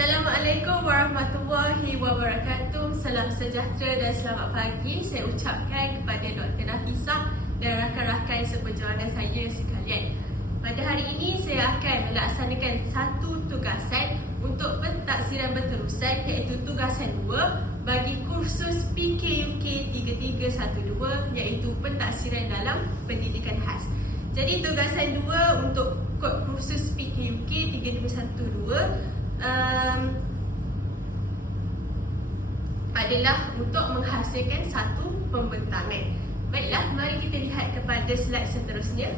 Assalamualaikum warahmatullahi wabarakatuh. Salam sejahtera dan selamat pagi saya ucapkan kepada Dr. Nafisah dan rakan-rakan seperjuangan saya sekalian. Pada hari ini saya akan melaksanakan satu tugasan untuk pentaksiran berterusan, iaitu tugasan 2 bagi kursus PKUK 3312, iaitu pentaksiran dalam pendidikan khas. Jadi tugasan 2 untuk kod kursus PKUK 3312 adalah untuk menghasilkan satu pembentangan. Baiklah, mari kita lihat kepada slide seterusnya.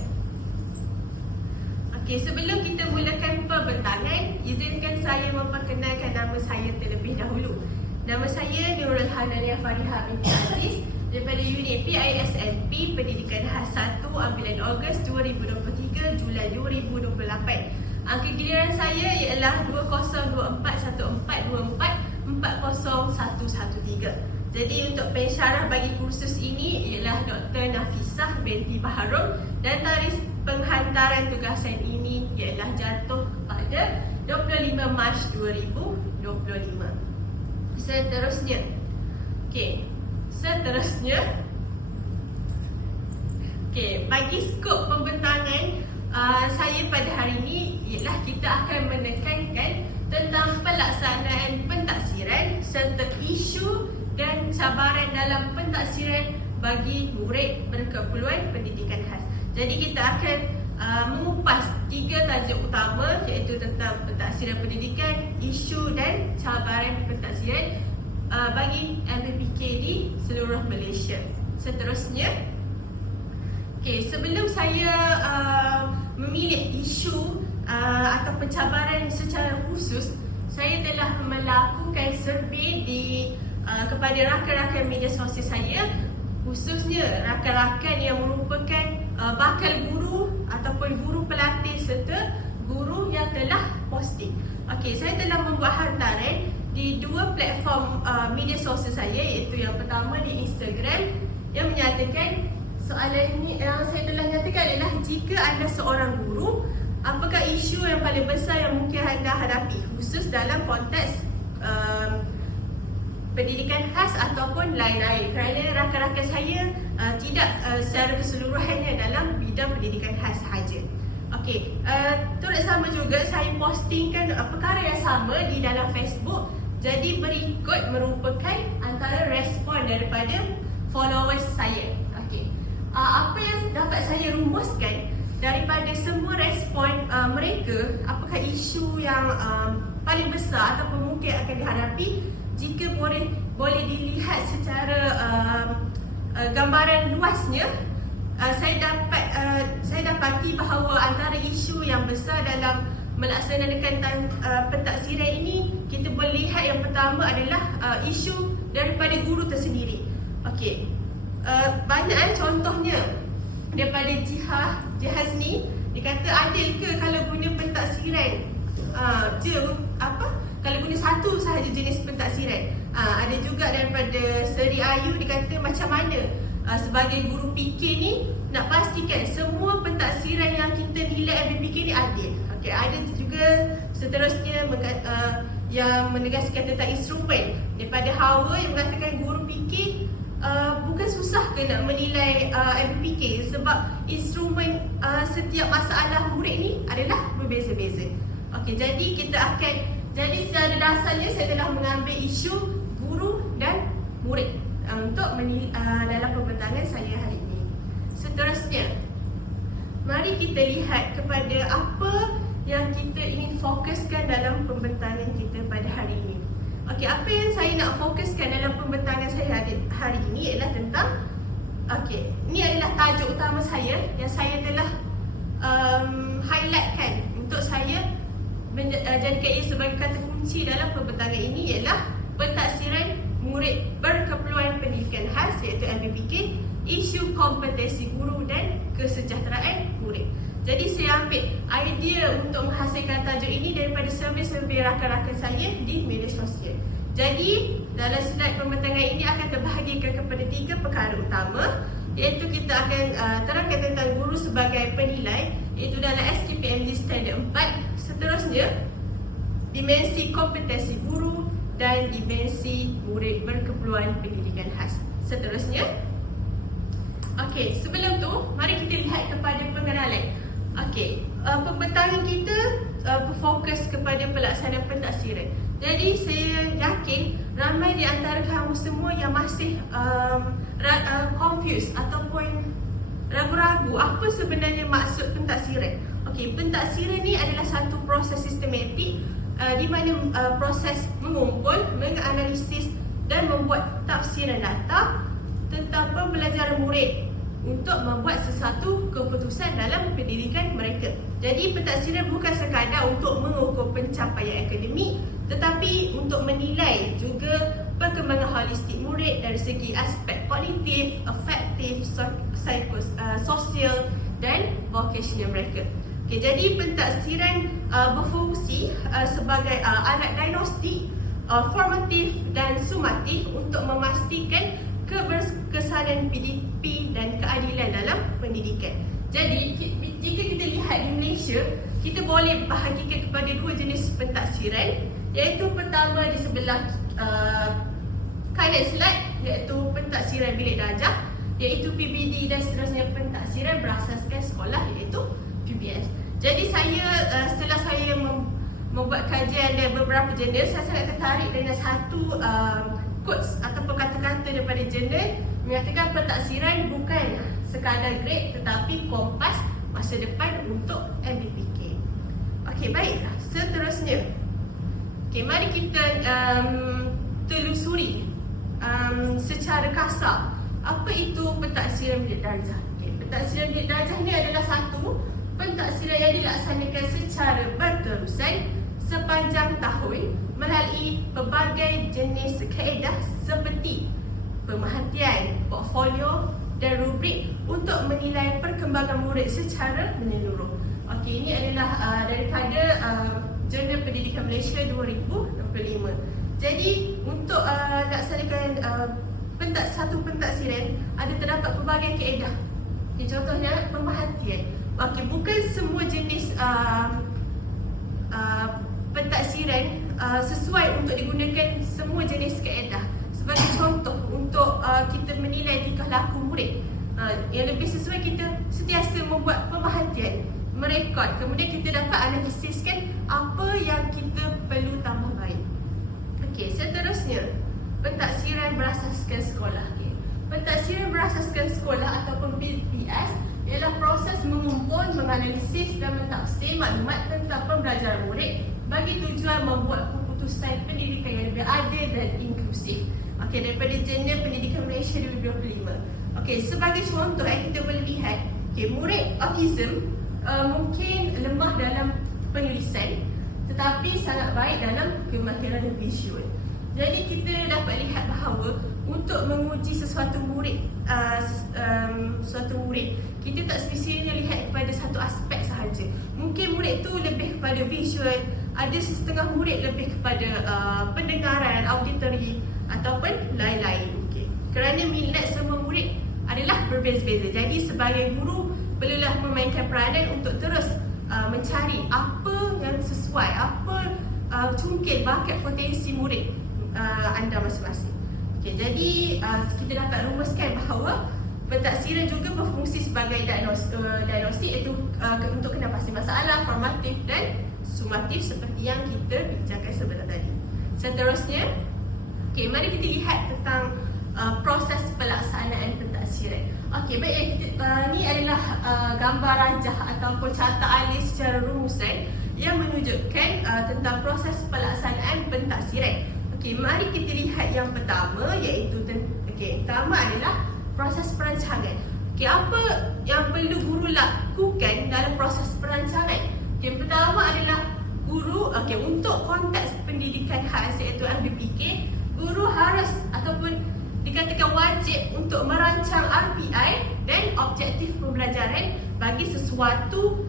Okey, sebelum kita mulakan pembentangan, izinkan saya memperkenalkan nama saya terlebih dahulu. Nama saya Nurul Hanalia Fariha binti Aziz daripada unit PISLP Pendidikan Khas 1 ambilan Ogos 2023 Julai 2028. Angka giliran saya ialah 20214424401113. Jadi untuk pensyarah bagi kursus ini ialah Dr. Nafisah binti Baharum dan tarikh penghantaran tugasan ini ialah jatuh pada 25 Mac 2025. Seterusnya. Bagi skop pembentangan saya pada hari ini ialah kita akan menekankan tentang pelaksanaan pentaksiran serta isu dan cabaran dalam pentaksiran bagi murid berkeperluan pendidikan khas. Jadi kita akan mengupas 3 tajuk utama, iaitu tentang pentaksiran pendidikan, isu dan cabaran pentaksiran bagi MPPK di seluruh Malaysia. Seterusnya, sebelum saya memilih isu atau pencabaran secara khusus, saya telah melakukan survey kepada rakan-rakan media sosial saya, khususnya rakan-rakan yang merupakan bakal guru ataupun guru pelatih serta guru yang telah posting. Saya telah membuat hantaran di 2 platform media sosial saya, iaitu yang pertama di Instagram yang menyatakan soalan ini yang saya telah nyatakan adalah, jika anda seorang guru, apakah isu yang paling besar yang mungkin anda hadapi khusus dalam konteks pendidikan khas ataupun lain-lain, kerana rakan-rakan saya tidak secara keseluruhannya dalam bidang pendidikan khas sahaja. Turut sama juga saya postingkan perkara yang sama di dalam Facebook. Jadi berikut merupakan antara respon daripada followers saya. Apa yang dapat saya rumuskan daripada semua respon mereka, apakah isu yang paling besar ataupun mungkin akan dihadapi, jika boleh dilihat secara gambaran luasnya, saya dapati bahawa antara isu yang besar dalam melaksanakan pentaksiran ini, kita boleh lihat yang pertama adalah isu daripada guru tersendiri. Banyak contohnya daripada Jihaz ni, dia kata adil ke kalau guna pentaksiran kalau guna satu sahaja jenis pentaksiran. Ada juga daripada Seri Ayu, dia kata macam mana sebagai guru PK ni nak pastikan semua pentaksiran yang kita nilai MPPK ni adil. Ada juga seterusnya yang menegaskan tentang instrumen daripada Hawa yang mengatakan guru PK bukan susah ke nak menilai MPPK sebab instrumen setiap masalah murid ni adalah berbeza-beza. Jadi secara dasarnya saya telah mengambil isu guru dan murid untuk dalam pembentangan saya hari ini. Seterusnya, mari kita lihat kepada apa yang kita ingin fokuskan dalam pembentangan kita pada hari ini. Apa yang saya nak fokuskan dalam pembentangan saya hari ini ialah tentang ini adalah tajuk utama saya yang saya telah highlightkan untuk saya jadikan ia sebagai kata kunci dalam pembentangan ini, ialah pentaksiran murid berkeperluan pendidikan khas, iaitu MPPK, isu kompetensi guru dan kesejahteraan murid. Jadi saya ambil idea untuk menghasilkan tajuk ini daripada survey rakan-rakan saya di media sosial. Jadi dalam slide pembentangan ini akan terbahagikan kepada 3 perkara utama, iaitu kita akan terangkan tentang guru sebagai penilai, iaitu dalam SKPMG Standard 4. Seterusnya dimensi kompetensi guru dan dimensi murid berkeperluan pendidikan khas. Seterusnya, okey, sebelum tu mari kita lihat kepada pengenalan. Okey, pembentangan kita berfokus kepada pelaksanaan pentaksiran. Jadi saya yakin ramai di antara kamu semua yang masih confused ataupun ragu-ragu apa sebenarnya maksud pentaksiran. Okey, pentaksiran ni adalah satu proses sistematik di mana proses mengumpul, menganalisis dan membuat tafsiran data tentang pembelajaran murid untuk membuat sesuatu keputusan dalam pendidikan mereka. Jadi pentaksiran bukan sekadar untuk mengukur pencapaian akademik, tetapi untuk menilai juga perkembangan holistik murid dari segi aspek kognitif, afektif, sosial dan vocational mereka. Okay, jadi pentaksiran berfungsi sebagai alat diagnostik, formatif dan sumatif untuk memastikan keberkesanan PDP dan keadilan dalam pendidikan. Jadi jika kita lihat di Malaysia, kita boleh bahagikan kepada dua jenis pentaksiran, iaitu pertama di sebelah kanan slide, iaitu pentaksiran bilik darjah, iaitu PBD, dan seterusnya pentaksiran berasaskan sekolah, iaitu PBS. Jadi setelah saya membuat kajian dan beberapa jurnal, saya sangat tertarik dengan satu quotes ataupun kata-kata daripada jurnal mengatakan pentaksiran bukan sekadar grade tetapi kompas masa depan untuk MBPK. Okey, baiklah. Seterusnya, okey, mari kita telusuri secara kasar apa itu pentaksiran bilik darjah. Okey, pentaksiran bilik darjah ini adalah satu pentaksiran yang dilaksanakan secara berterusan sepanjang tahun melalui pelbagai jenis kaedah seperti pemerhatian, portfolio dan rubrik untuk menilai perkembangan murid secara menyeluruh. Okey, ini adalah daripada Jurnal Pendidikan Malaysia 2025. Jadi untuk laksanakan satu pentaksiran ada terdapat pelbagai kaedah. Okay, contohnya pemerhatian. Okey, bukan semua jenis pentaksiran sesuai untuk digunakan semua jenis kaedah. Sebagai contoh, untuk kita menilai tingkah laku murid, yang lebih sesuai kita sentiasa membuat pemerhatian, merekod, kemudian kita dapat analisiskan apa yang kita perlu tambah baik. Okey, seterusnya pentaksiran berasaskan sekolah. Okay. Pentaksiran berasaskan sekolah ataupun PBS ialah proses mengumpul, menganalisis dan mentafsir maklumat tentang pembelajaran murid bagi tujuan membuat keputusan pendidikan yang lebih adil dan inklusif. Okey, daripada Jurnal Pendidikan Malaysia 2025. Okey, sebagai contoh kita boleh lihat, murid autism mungkin lemah dalam penulisan tetapi sangat baik dalam kemahiran visual. Jadi kita dapat lihat bahawa untuk menguji sesuatu murid, kita tak semestinya lihat kepada satu aspek sahaja. Mungkin murid tu lebih kepada visual, ada setengah murid lebih kepada pendengaran, auditory ataupun lain-lain. Okay. Kerana minat semua murid adalah berbeza-beza. Jadi sebagai guru perlulah memainkan peranan untuk terus mencari apa yang sesuai, apa cungkil bakat potensi murid anda masing-masing. Okay, jadi kita dapat rumuskan bahawa pentaksiran juga berfungsi sebagai diagnostik, iaitu untuk kena pasti masalah, formatif dan sumatif seperti yang kita bincangkan sebentar tadi. Seterusnya, okay, mari kita lihat tentang proses pelaksanaan pentaksiran. Okey, baik, ini adalah gambar rajah ataupun carta alis secara rumusan yang menunjukkan tentang proses pelaksanaan pentaksiran. Okey, mari kita lihat yang pertama, iaitu pertama adalah proses perancangan. Okey, apa yang perlu guru lakukan dalam proses perancangan? Okey, pertama adalah guru, untuk konteks pendidikan khas iaitu MBPK, guru harus ataupun dikatakan wajib untuk merancang RPI dan objektif pembelajaran bagi sesuatu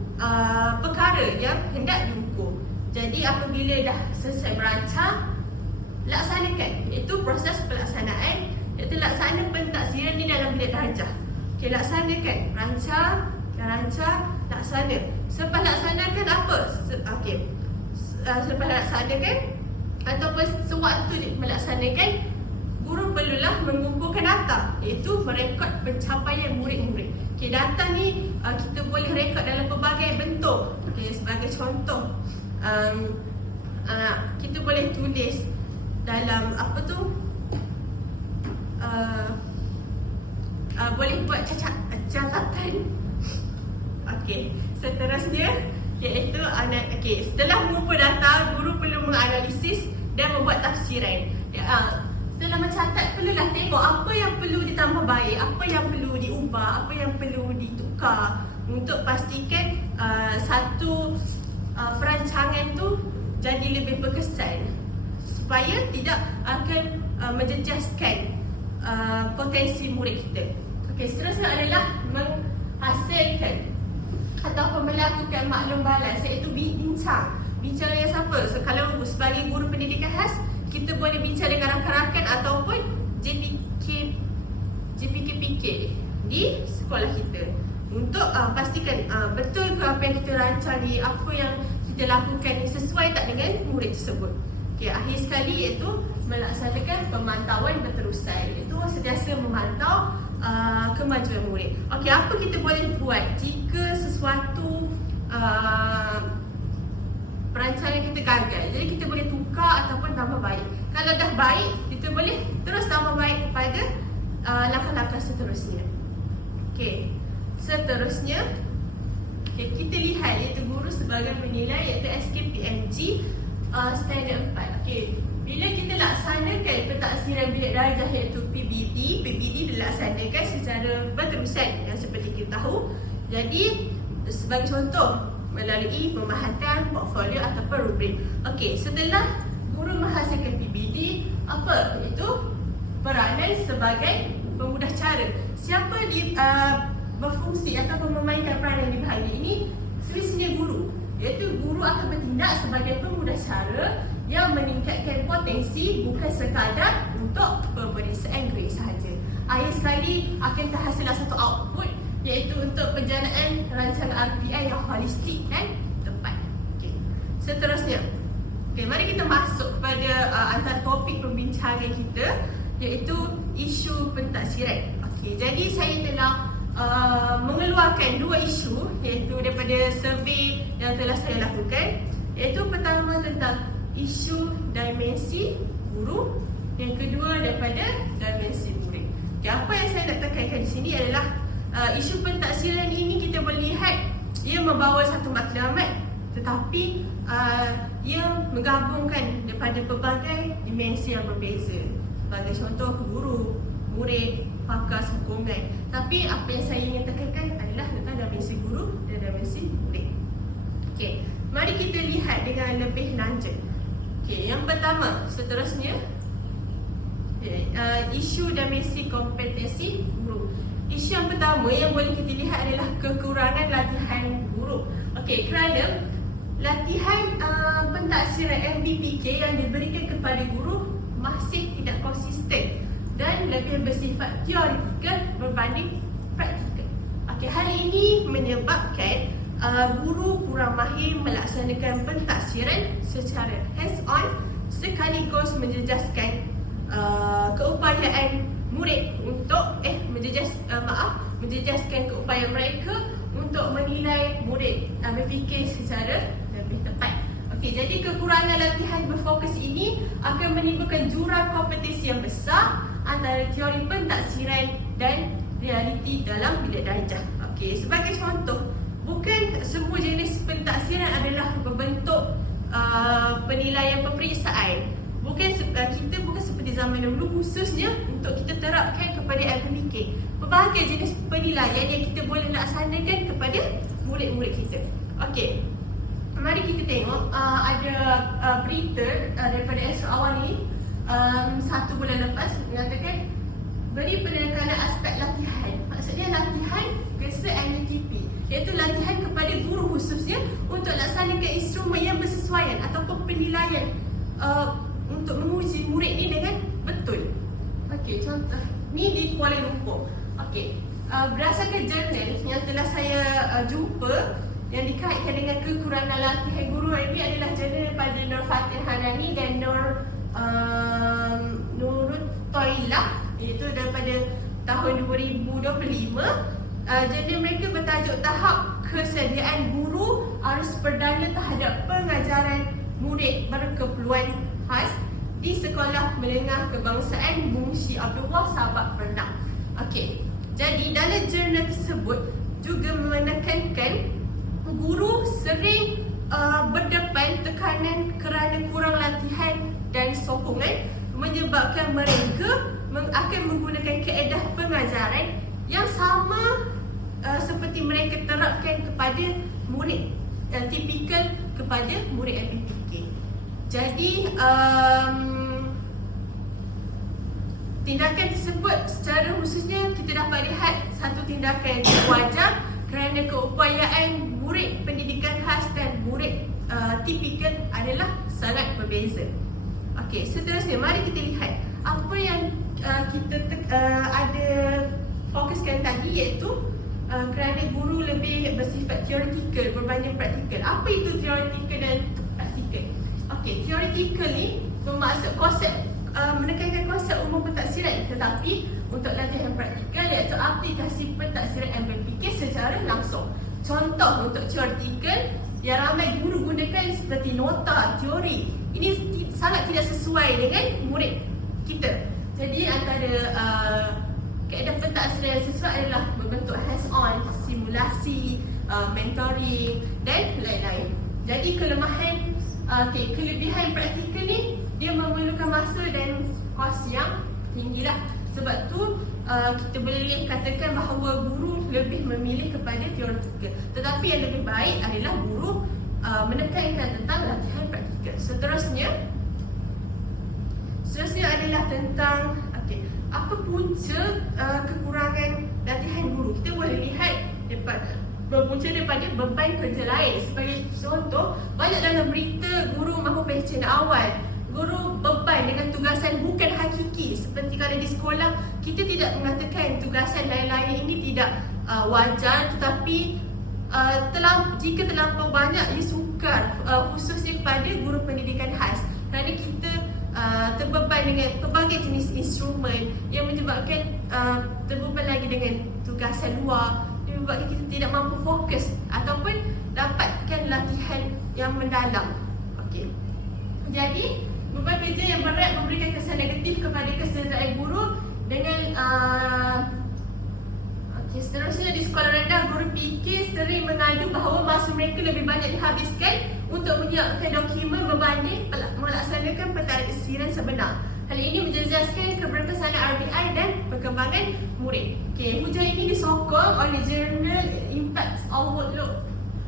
perkara yang hendak diukur. Jadi apabila dah selesai merancang, laksanakan, iaitu proses pelaksanaan, iaitu laksana pentaksiran ni dalam bilik darjah. Okey, laksanakan, rancang, laksana. Selepas laksanakan apa? selepas laksanakan ataupun sewaktu melaksanakan, guru perlulah mengumpulkan data, iaitu merekod pencapaian murid-murid. Okey, data ni kita boleh rekod dalam pelbagai bentuk. Okey, sebagai contoh, kita boleh tulis dalam apa tu, boleh buat catatan. Okey, seterusnya iaitu setelah mengumpul data, guru perlu menganalisis dan membuat tafsiran. Setelah mencatat, perlulah tengok apa yang perlu ditambah baik, apa yang perlu diubah, apa yang perlu ditukar untuk pastikan satu perancangan tu jadi lebih berkesan supaya tidak akan menjejaskan potensi murid kita. Okey, seterusnya adalah menghasilkan ataupun melakukan maklum balas, iaitu bincang. Bincang dengan siapa? So, kalau sebagai guru pendidikan khas, kita boleh bincang dengan rakan-rakan ataupun JPK-PK di sekolah kita untuk pastikan betul ke apa yang kita rancang ni, apa yang kita lakukan ni sesuai tak dengan murid tersebut. Okey, akhir sekali iaitu melaksanakan pemantauan berterusan, iaitu sentiasa memantau kemajuan murid. Okey, apa kita boleh buat jika sesuatu perancangan kita gagal? Jadi kita boleh tukar ataupun tambah baik. Kalau dah baik, kita boleh terus tambah baik kepada langkah-langkah seterusnya. Okey, seterusnya kita lihat iaitu guru sebagai penilai, iaitu SKPMG standard 4. Okey, bila kita laksanakan pentaksiran bilik darjah iaitu PBD dilaksanakan secara berterusan yang seperti kita tahu. Jadi sebagai contoh, melalui pemahatan, portfolio ataupun rubrik. Okey, setelah guru menghasilkan PBD, apa? Iaitu peranan sebagai pemudah cara. Siapa berfungsi ataupun memainkan peranan di bahagian ini? Semestinya guru. Iaitu guru akan bertindak sebagai pemudah cara yang meningkatkan potensi, bukan sekadar untuk pemeriksaan grade sahaja. Akhir sekali akan terhasillah satu output, iaitu untuk penjanaan rancangan RPI yang holistik dan tepat. Okey, seterusnya, mari kita masuk kepada antara topik pembincangan kita, iaitu isu pentaksiran. Okey, jadi saya telah mengeluarkan dua isu, iaitu daripada survey yang telah saya lakukan, iaitu pertama tentang isu dimensi guru, yang kedua daripada dimensi murid. Okay, apa yang saya nak tekankan di sini adalah isu pentaksiran ini kita melihat ia membawa satu matlamat, tetapi ia menggabungkan daripada pelbagai dimensi yang berbeza. Sebagai contoh, guru, murid, pakar sokongan. Tapi apa yang saya ingin tekankan adalah tentang dimensi guru dan dimensi murid. Okey, mari kita lihat dengan lebih lanjut. Okey, yang pertama, seterusnya isu dimensi kompetensi guru. Isu yang pertama yang boleh kita lihat adalah kekurangan latihan guru. Okey, kerana latihan pentaksiran MBPK yang diberikan kepada guru masih tidak konsisten dan lebih bersifat teoretikal berbanding praktikal. Okey, hal ini menyebabkan guru kurang mahir melaksanakan pentaksiran secara hands-on sekaligus menjejaskan keupayaan murid untuk menjejaskan keupayaan mereka untuk menilai murid berfikir secara lebih tepat. Okey, jadi kekurangan latihan berfokus ini akan menimbulkan jurang kompetensi yang besar antara teori pentaksiran dan realiti dalam bilik darjah. Okey, sebagai contoh, bukan semua jenis pentaksiran adalah berbentuk penilaian peperiksaan. Kita bukan seperti zaman dahulu khususnya untuk kita terapkan kepada LPPK. Pelbagai jenis penilaian yang kita boleh laksanakan kepada murid-murid kita. Okey, mari kita tengok ada berita daripada Astro Awal ini 1 bulan lepas mengatakan beri penekanan aspek latihan. Maksudnya latihan gesa MUTP, iaitu latihan kepada guru khususnya untuk laksanakan instrumen yang bersesuaian ataupun penilaian untuk menguji murid ni dengan betul. Okey, contoh ni di Kuala Lumpur. Okey, berdasarkan jurnal yang telah saya jumpa, yang dikaitkan dengan kekurangan latihan guru ini adalah jurnal daripada Nur Fatih Hanani dan Nurul Toilah, iaitu daripada tahun 2025. Jurnal mereka bertajuk Tahap Kesediaan Guru Arus Perdana Terhadap Pengajaran Murid Berkeperluan Khas di Sekolah Menengah Kebangsaan Munshi Abdullah, Sabak, Perak. Okey, jadi dalam jurnal tersebut juga menekankan guru sering berdepan tekanan kerana kurang latihan dan sokongan, menyebabkan mereka akan menggunakan kaedah pengajaran yang sama seperti mereka terapkan kepada murid yang tipikal kepada murid MPK. Jadi tindakan tersebut secara khususnya kita dapat lihat satu tindakan wajar kerana keupayaan murid pendidikan khas dan murid tipikal adalah sangat berbeza. Okey, seterusnya mari kita lihat apa yang kita ada fokuskan tadi, iaitu kerana guru lebih bersifat teoretikal berbanding praktikal. Apa itu teoretikal dan praktikal? Okey, teoretikal ni bermaksud konsep menekankan konsep umum pentaksiran, tetapi untuk latihan praktikal iaitu aplikasi pentaksiran MPK secara langsung. Contoh untuk teoretikal yang ramai guru gunakan seperti nota, teori, ini sangat tidak sesuai dengan murid kita. Jadi antara kaedah pentaksiran yang sesuai adalah membentuk hands-on, simulasi, mentoring dan lain-lain. Jadi kelebihan praktikal ni dia memerlukan masa dan kos yang tinggi lah. Sebab tu kita boleh katakan bahawa guru lebih memilih kepada teoretikal. Tetapi yang lebih baik adalah guru menekankan tentang latihan praktikal. Seterusnya adalah tentang apa punca kekurangan latihan guru. Kita boleh lihat berpunca daripada beban kerja lain. Sebagai contoh, banyak dalam berita guru mahu pecen awal, guru beban dengan tugasan bukan hakiki. Seperti kalau di sekolah, kita tidak mengatakan tugasan lain-lain ini tidak wajar, tetapi jika terlampau banyak ia sukar, khususnya kepada guru pendidikan khas, kerana kita terbeban dengan pelbagai jenis instrumen yang menyebabkan terbeban lagi dengan tugasan luar, yang menyebabkan kita tidak mampu fokus ataupun dapatkan latihan yang mendalam. Okey, jadi beban kerja yang berat memberikan kesan negatif kepada kesejahteraan guru dengan seterusnya di sekolah rendah, guru PK sering mengadu bahawa masa mereka lebih banyak dihabiskan untuk menyiapkan dokumen berbanding melaksanakan pentadbiran sebenar. Hal ini menjejaskan keberkesanan RBI dan perkembangan murid. Okey, hujah ini disokong oleh Journal Impact of Workload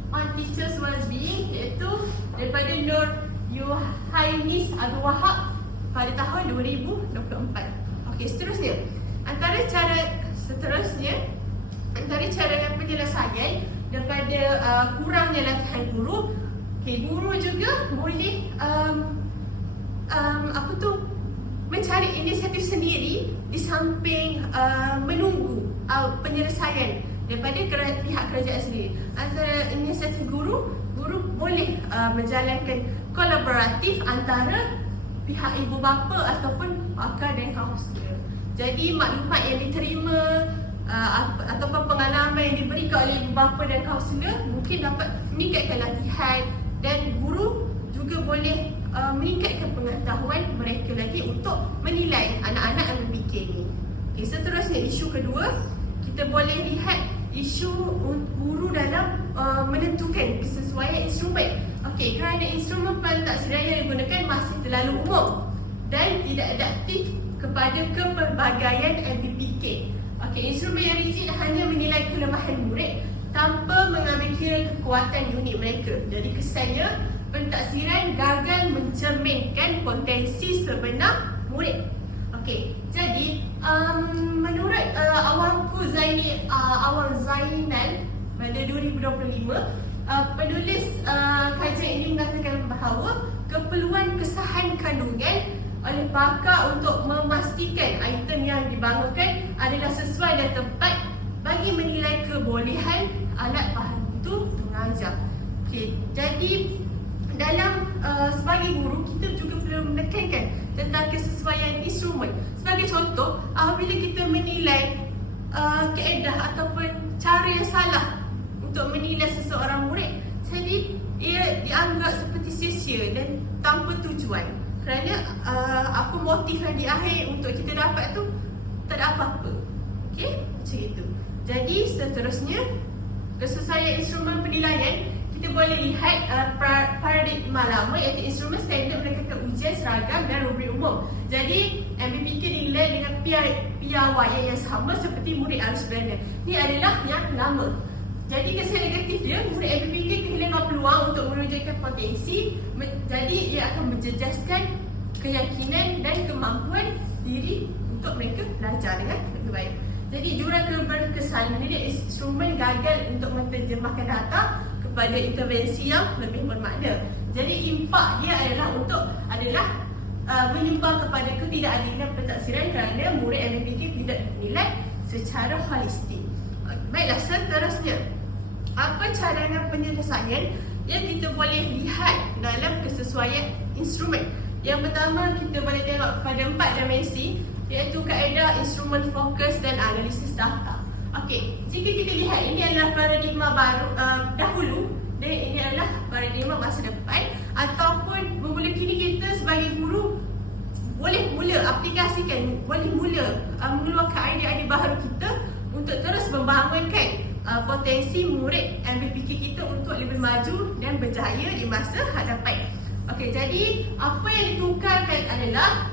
on Teachers' Wellbeing, iaitu daripada Nur Yuhainis Abdul Wahab pada tahun 2024. Okey, antara cara penyelesaian daripada kurangnya latihan guru, guru juga boleh mencari inisiatif sendiri di samping menunggu penyelesaian daripada pihak kerajaan sendiri. Antara inisiatif guru boleh menjalankan kolaboratif antara pihak ibu bapa ataupun pakar dan kaunselor. Jadi maklumat yang diterima ataupun pengalaman yang diberikan oleh ibu bapa dan kaunselor mungkin dapat meningkatkan latihan, dan guru juga boleh meningkatkan pengetahuan mereka lagi untuk menilai anak-anak yang MPK ini. Okay, seterusnya isu kedua, kita boleh lihat isu guru dalam menentukan kesesuaian instrumen. Okey, kerana instrumen pentaksiran yang digunakan masih terlalu umum dan tidak adaptif kepada kepelbagaian MPK. Okey, instrumen yang rigid hanya menilai kelemahan murid tanpa mengambil kira kekuatan unit mereka. Jadi kesannya pentaksiran gagal mencerminkan potensi sebenar murid. Okey, jadi menurut awalku Awal Zainal pada 2025, penulis kajian ini mengatakan bahawa keperluan kesahan kandungan oleh pakar untuk memastikan item yang dibangunkan adalah sesuai dan tepat bagi menilai kebolehan alat bahan itu mengajar. Okey, jadi dalam sebagai guru kita juga perlu menekankan tentang kesesuaian instrumen. Sebagai contoh, apabila kita menilai kaedah ataupun cara yang salah untuk menilai seseorang murid, jadi ia dianggap seperti sia-sia dan tanpa tujuan. Kerana apa motif yang di akhir untuk kita dapat tu tak ada apa-apa. Okey, macam itu. Jadi seterusnya, kesesuaian instrumen penilaian, kita boleh lihat paradigma lama iaitu instrumen standard menekankan ujian seragam dan rubrik umum. Jadi MBPK dinilai dengan piawaian yang sama seperti murid arus beranda. Ini adalah yang lama. Jadi kesan negatif dia, murid MBPK kehilangan peluang untuk menunjukkan potensi. Jadi ia akan menjejaskan keyakinan dan kemampuan diri untuk mereka belajar dengan lebih baik. Jadi jurang keberkesan ini instrumen gagal untuk menterjemahkan data kepada intervensi yang lebih bermakna. Jadi impak dia adalah menyumbang kepada ketidakadilan pentaksiran kerana murid MBPK tidak dinilai secara holistik. Baiklah, seterusnya, apa cadangan penyelesaian yang kita boleh lihat dalam kesesuaian instrumen? Yang pertama, kita boleh tengok pada 4 dimensi, iaitu kaedah instrumen fokus dan analisis data. Okey, jika kita lihat ini adalah paradigma baru dahulu dan ini adalah paradigma masa depan, ataupun bermula kini kita sebagai guru boleh mula aplikasikan, boleh mula mengeluarkan idea-idea baru kita untuk terus membangunkan potensi murid MBPK kita untuk lebih maju dan berjaya di masa hadapan. Okey, jadi apa yang ditukarkan adalah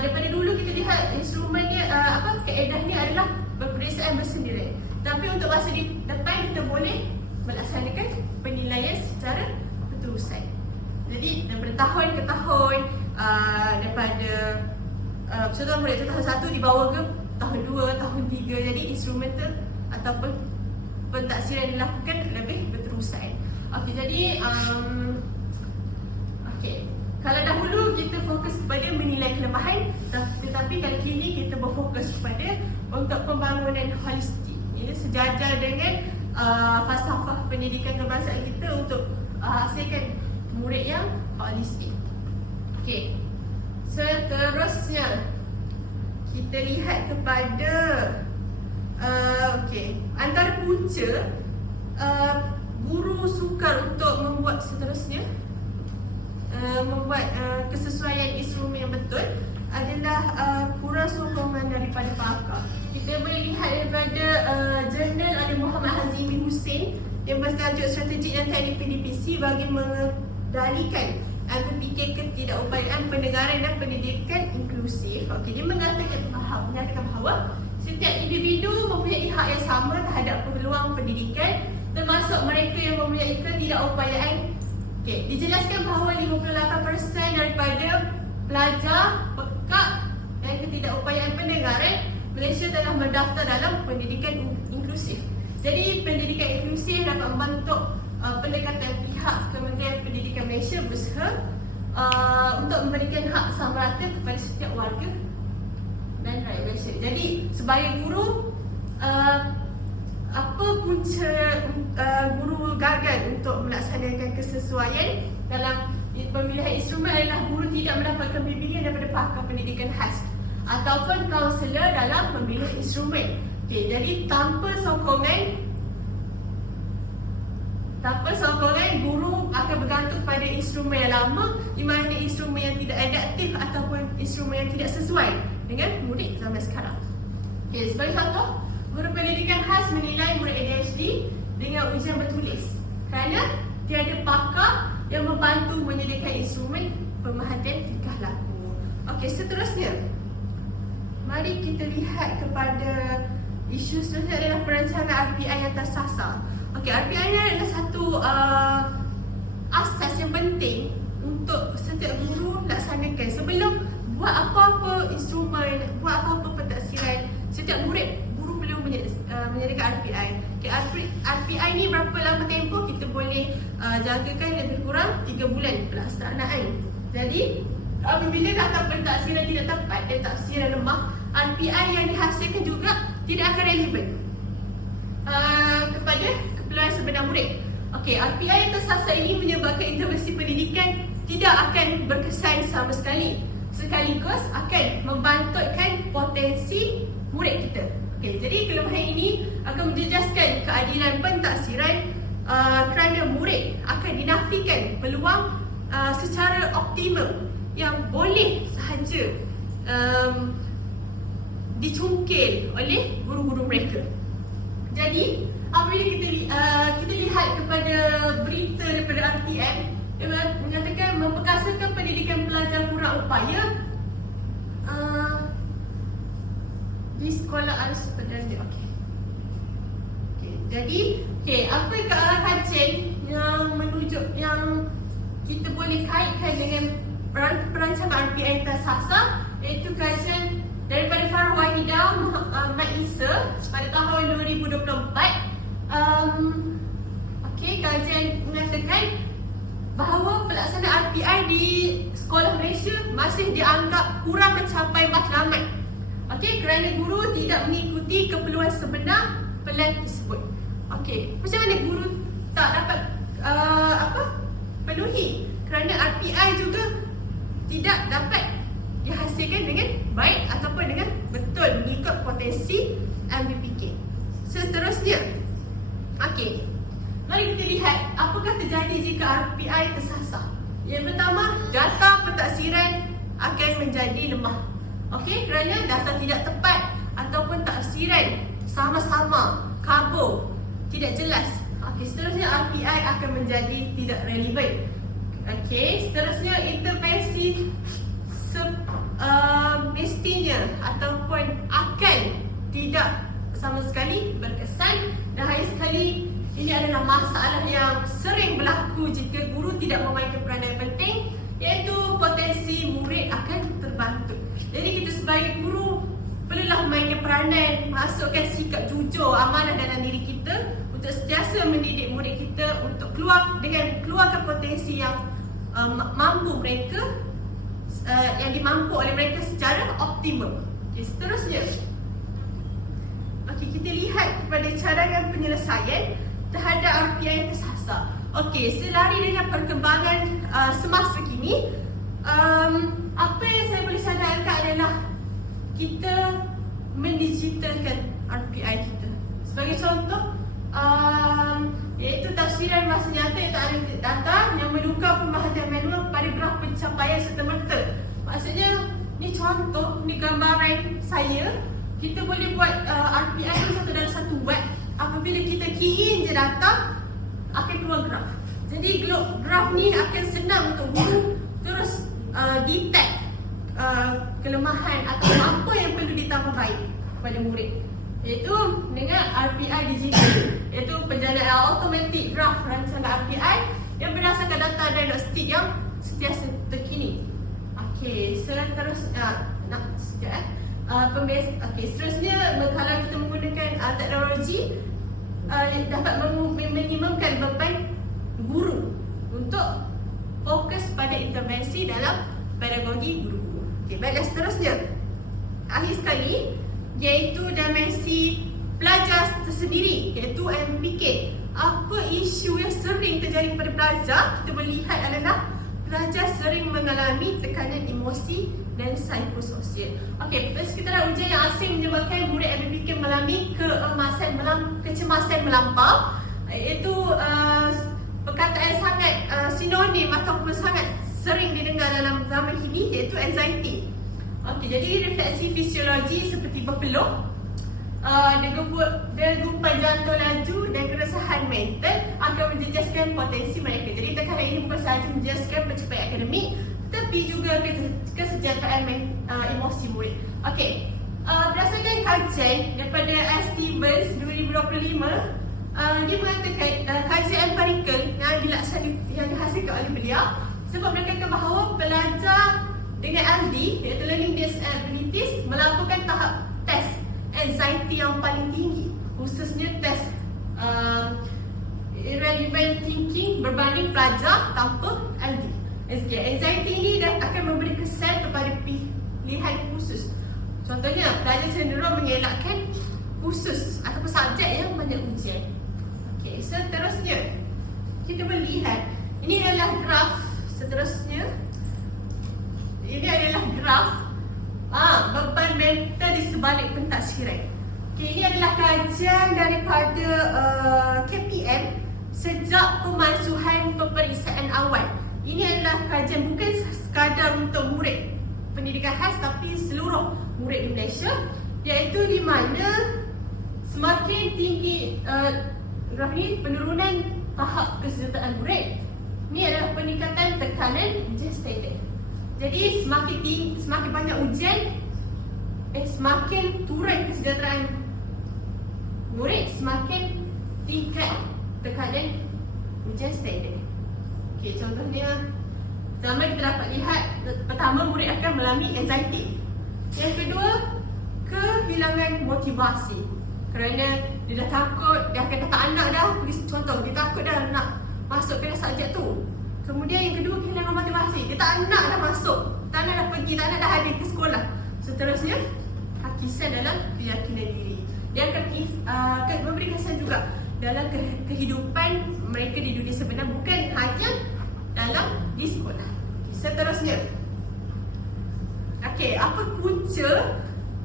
daripada dulu kita lihat instrumennya kaedah ni adalah peperiksaan bersendirian. Tapi untuk masa depan kita boleh melaksanakan penilaian secara berterusan. Jadi daripada tahun ke tahun, daripada contoh murid tu tahun 1 dibawa ke tahun 2, tahun 3. Jadi instrumen tu ataupun pentaksiran dilakukan lebih berterusan. Okey, jadi kalau dahulu kita fokus kepada menilai kelemahan, tetapi kali ini kita berfokus kepada untuk pembangunan holistik. Ini sejajar dengan falsafah pendidikan kebangsaan kita untuk hasilkan murid yang holistik. Okey, seterusnya kita lihat kepada antara punca guru sukar untuk membuat kesesuaian instrumen yang betul adalah kurang sokongan daripada pakar. Kita boleh lihat daripada jurnal Ali Muhammad Hazimi Hussein yang bertajuk Strategi dan Teknik PDPC bagi mengendalikan MBPK ketidakupayaan pendengaran dan pendidikan inklusif. Okey, dia menyatakan bahawa setiap individu mempunyai hak yang sama terhadap peluang pendidikan, termasuk mereka yang mempunyai ketidakupayaan. Okey, dijelaskan bahawa 58% daripada pelajar pekak dan ketidakupayaan pendengaran Malaysia telah mendaftar dalam pendidikan inklusif. Jadi pendidikan inklusif dapat membentuk pendekatan pihak Kementerian Pendidikan Malaysia berusaha untuk memberikan hak sama rata kepada setiap warga dan rakyat Malaysia. Jadi sebagai guru, apa punca guru gagal untuk melaksanakan kesesuaian dalam pemilihan instrumen adalah guru tidak mendapatkan bimbingan daripada pakar pendidikan khas ataupun kaunselor dalam memilih instrumen. Okey, jadi tanpa sokongan guru akan bergantung pada instrumen yang lama, di mana instrumen yang tidak adaptif ataupun instrumen yang tidak sesuai dengan murid zaman sekarang. Okey, sebagai contoh, guru pendidikan khas menilai murid ADHD dengan ujian bertulis kerana tiada pakar yang membantu menyediakan instrumen pemerhatian tingkah laku. Okey, seterusnya, mari kita lihat kepada isu seterusnya adalah perancangan RPI yang tersasar. Okey, RPI ni adalah satu asas yang penting untuk setiap guru laksanakan sebelum buat apa-apa instrumen, buat apa-apa pentaksiran. Setiap murid, guru perlu menyediakan RPI. Okay, RPI ni berapa lama tempoh kita boleh jangkakan lebih kurang 3 bulan pelaksanaan. Jadi apabila data pentaksiran tidak tepat dan taksiran lemah, RPI yang dihasilkan juga tidak akan relevan keperluan sebenar murid. Okey, RPI yang tersasar ini menyebabkan intervensi pendidikan tidak akan berkesan sama sekali, sekaligus akan membantutkan potensi murid kita. Okey, jadi kelemahan ini akan menjejaskan keadilan pentaksiran kerana murid akan dinafikan peluang secara optimum yang boleh sahaja dicungkil oleh guru-guru mereka. Jadi apabila kita lihat kepada berita daripada RTM yang mengatakan memperkasakan pendidikan pelajar kurang upaya di sekolah arus perdana. Jadi apa ke arah kajian yang menunjuk yang kita boleh kaitkan dengan perancangan RPI yang tersasar, iaitu kajian daripada Farah Wahidah Mat Isa pada tahun 2024. Kajian mengatakan bahawa pelaksanaan RPI di sekolah Malaysia masih dianggap kurang mencapai matlamat. Kerana guru tidak mengikuti keperluan sebenar pelan tersebut. Macam mana guru tak dapat penuhi? Kerana RPI juga tidak dapat dihasilkan dengan baik ataupun dengan betul mengikut potensi MBPK. Seterusnya, mari kita lihat apakah terjadi jika RPI tersasar. Yang pertama, data pentaksiran akan menjadi lemah. Kerana data tidak tepat ataupun taksiran sama-sama kabur, tidak jelas. Seterusnya RPI akan menjadi tidak relevan. Seterusnya intervensi mestinya ataupun akan tidak sama sekali berkesan, dan hari sekali ini adalah masalah yang sering berlaku jika guru tidak memainkan peranan penting, iaitu potensi murid akan terbantu. Jadi kita sebagai guru perlulah memainkan peranan, masukkan sikap jujur, amanah dalam diri kita untuk sentiasa mendidik murid kita untuk keluarkan potensi yang mampu mereka, yang dimampu oleh mereka secara optimum. Seterusnya, kita lihat kepada cadangan penyelesaian terhadap RPI yang tersasar. Selari dengan perkembangan semasa kini, apa yang saya boleh cadangkan adalah kita mendigitalkan RPI kita. Sebagai contoh, iaitu tafsiran masa nyata iaitu analitik data yang menukar pemerhatian manual pada graf pencapaian serta-merta. Maksudnya, ni contoh, ni gambaran saya. Kita boleh buat RPI ni satu dalam satu web. Apabila kita key in je data, akan keluar graf. Jadi graf ni akan senang untuk guru terus detect kelemahan atau apa yang perlu ditambah baik kepada murid, iaitu dengan RPI digital, iaitu penjalaan automatic graf rancangan RPI yang berdasarkan data diagnostik yang sentiasa terkini. Seterusnya seterusnya, kalau kita menggunakan teknologi dapat meminimumkan beban guru untuk fokus pada intervensi dalam pedagogi guru-guru. Baiklah, seterusnya, akhir sekali, iaitu dimensi pelajar tersendiri, iaitu MBPK. Apa isu yang sering terjadi pada pelajar? Kita boleh lihat adalah pelajar sering mengalami tekanan emosi dan psikososial. Persekitaran ujian yang asing menyebabkan murid MBPK mengalami kecemasan melampau, iaitu perkataan sangat sinonim ataupun sangat sering didengar dalam zaman kini, iaitu anxiety. Jadi refleksi fisiologi seperti berpeluh, degupan jantung laju dan keresahan mental akan menjejaskan potensi mereka. Jadi tekanan ini bukan sahaja menjejaskan pencapaian akademik, tetapi juga kesejahteraan emosi murid. Berdasarkan kajian daripada S. Stevens 2025, dia mengatakan kajian empirikal yang dihasilkan oleh beliau sebab mengatakan bahawa pelajar dengan LD, iaitu Learning Disabilities, melakukan tahap test anxiety yang paling tinggi, khususnya test irrelevant thinking berbanding pelajar tanpa LD. Anxiety ini akan memberi kesan kepada pilihan khusus. Contohnya, pelajar cenderung mengelakkan khusus ataupun subjek yang banyak ujian. Okey, seterusnya kita melihat ini adalah graf seterusnya. Ini adalah graf beban mental di sebalik pentaksiran. Okey, ini adalah kajian daripada KPM sejak pemansuhan peperiksaan awal. Ini adalah kajian bukan sekadar untuk murid pendidikan khas tapi seluruh murid di Malaysia, iaitu di mana semakin tinggi graf ini penurunan tahap kesejahteraan murid. Ini adalah peningkatan tekanan ujian standard. Jadi semakin banyak ujian, semakin turun kesejahteraan murid, semakin tingkat tekanan ujian standard. Okey, contohnya pertama kita dapat lihat, pertama murid akan mengalami anxiety. Yang kedua, kehilangan motivasi. Kerana dia dah takut, dia akan tak nak dah pergi, contoh dia takut dah nak masuk ke subjek tu. Kemudian yang kedua, kehilangan motivasi. Dia tak nak dah masuk, tak nak dah pergi, tak nak dah hadir ke sekolah. Seterusnya, hakisan dalam keyakinan diri. Dia akan memberi kesan juga dalam kehidupan mereka di dunia sebenar, bukan hanya dalam di sekolah. Seterusnya, okey, apa punca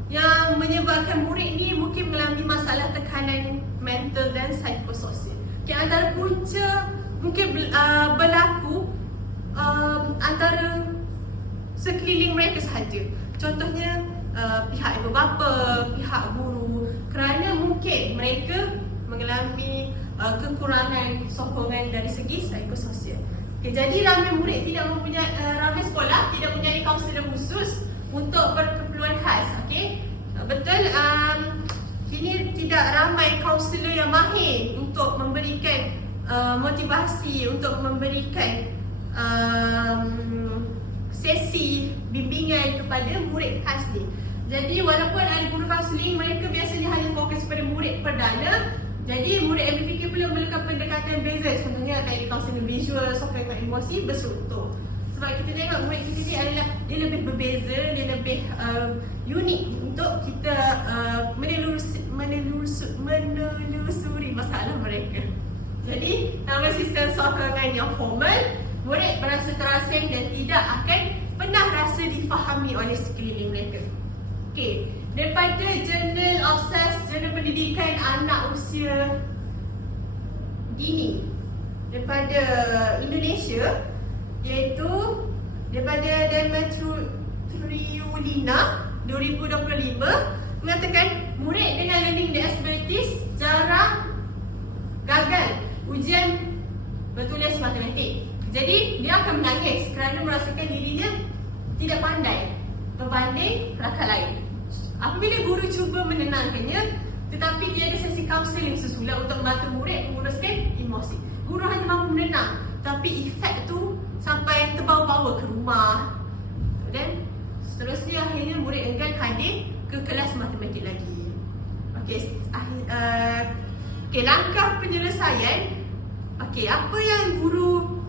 yang menyebabkan murid ni mungkin mengalami masalah tekanan mental dan psikososial? Okay, antara punca mungkin berlaku antara sekeliling mereka sahaja. Contohnya pihak ibu bapa, pihak guru, kerana mungkin mereka mengalami kekurangan sokongan dari segi psikososial. Okay, jadi ramai murid tidak mempunyai, ramai sekolah tidak mempunyai kaunselor khusus untuk berkeperluan khas. Okey, betul. Kini tidak ramai kaunselor yang mahir untuk memberikan motivasi, untuk memberikan sesi bimbingan kepada murid khas ni. Jadi walaupun ada guru kaunseling, mereka biasanya hanya fokus pada murid perdana. Jadi murid MPK pula memerlukan pendekatan beza. Contohnya kayak kaunseling visual, sokongan emosi berstruktur. Sebab kita tengok murid kita ni adalah dia lebih berbeza, dia lebih unik untuk kita menelusuri masalah mereka. Jadi dalam sistem sokongan yang formal, murid merasa terasing dan tidak akan pernah rasa difahami oleh sekeliling mereka. Okey, daripada Jurnal Obses, Jurnal Pendidikan Anak Usia Dini daripada Indonesia, iaitu daripada Demetriulina 2025, mengatakan murid dengan learning disabilities jarang gagal ujian bertulis matematik. Jadi dia akan menangis kerana merasakan dirinya tidak pandai berbanding rakan lain. Apabila guru cuba menenangkannya, tetapi dia ada sesi kaunseling sesulat untuk membantu murid menguruskan emosi. Guru hanya mampu menenang, tapi efek tu sampai terbawa-bawa ke rumah. Dan seterusnya akhirnya murid enggan hadir ke kelas matematik lagi. Okey, langkah penyelesaian. Okey, apa yang guru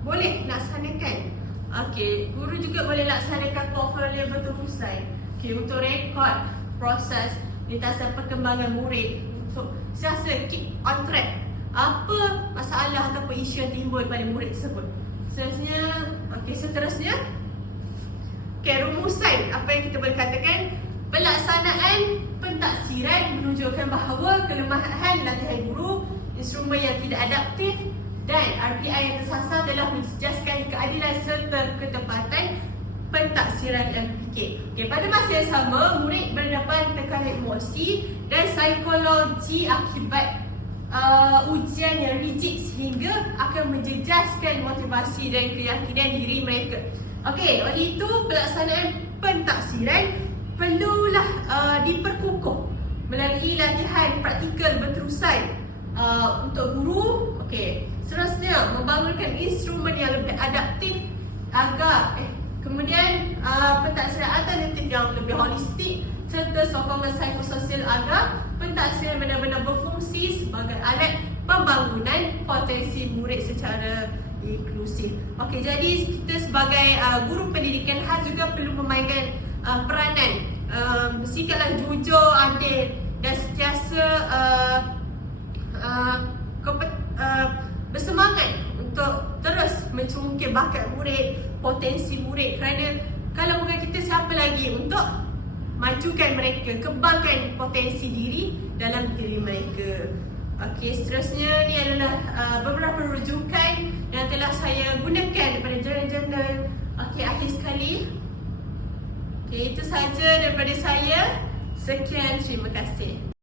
boleh laksanakan? Okey, guru juga boleh laksanakan portfolio berterusan. Okey, untuk rekod proses lintasan perkembangan murid, untuk sentiasa keep on track apa masalah ataupun isu yang timbul pada murid tersebut. Seterusnya, rumusan apa yang kita boleh katakan, pelaksanaan pentaksiran menunjukkan bahawa kelemahan latihan guru, instrumen yang tidak adaptif dan RPI yang tersasar telah menjejaskan keadilan serta ketepatan pentaksiran MPK. Okay, pada masa yang sama, murid berhadapan tekanan emosi dan psikologi akibat ujian yang rigid sehingga akan menjejaskan motivasi dan keyakinan diri mereka. Okey, oleh itu pelaksanaan pentaksiran perlulah diperkukuh melalui latihan praktikal berterusan untuk guru. Okey, seterusnya membangunkan instrumen yang lebih adaptif agar kemudian pentaksiran alternatif yang lebih holistik serta sokongan psikososial agar pentaksiran benar-benar berfungsi sebagai alat pembangunan potensi murid secara inklusif. Okey, jadi kita sebagai guru pendidikan khas juga perlu memainkan peranan bersikaplah jujur, adil dan sentiasa bersemangat untuk terus mencungkil bakat murid, potensi murid, kerana kalau bukan kita, siapa lagi untuk majukan mereka, kembangkan potensi diri dalam diri mereka. Okey, seterusnya ni adalah beberapa rujukan yang telah saya gunakan daripada jurnal-jurnal. Okey, akhir sekali. Okey, itu sahaja daripada saya. Sekian, terima kasih.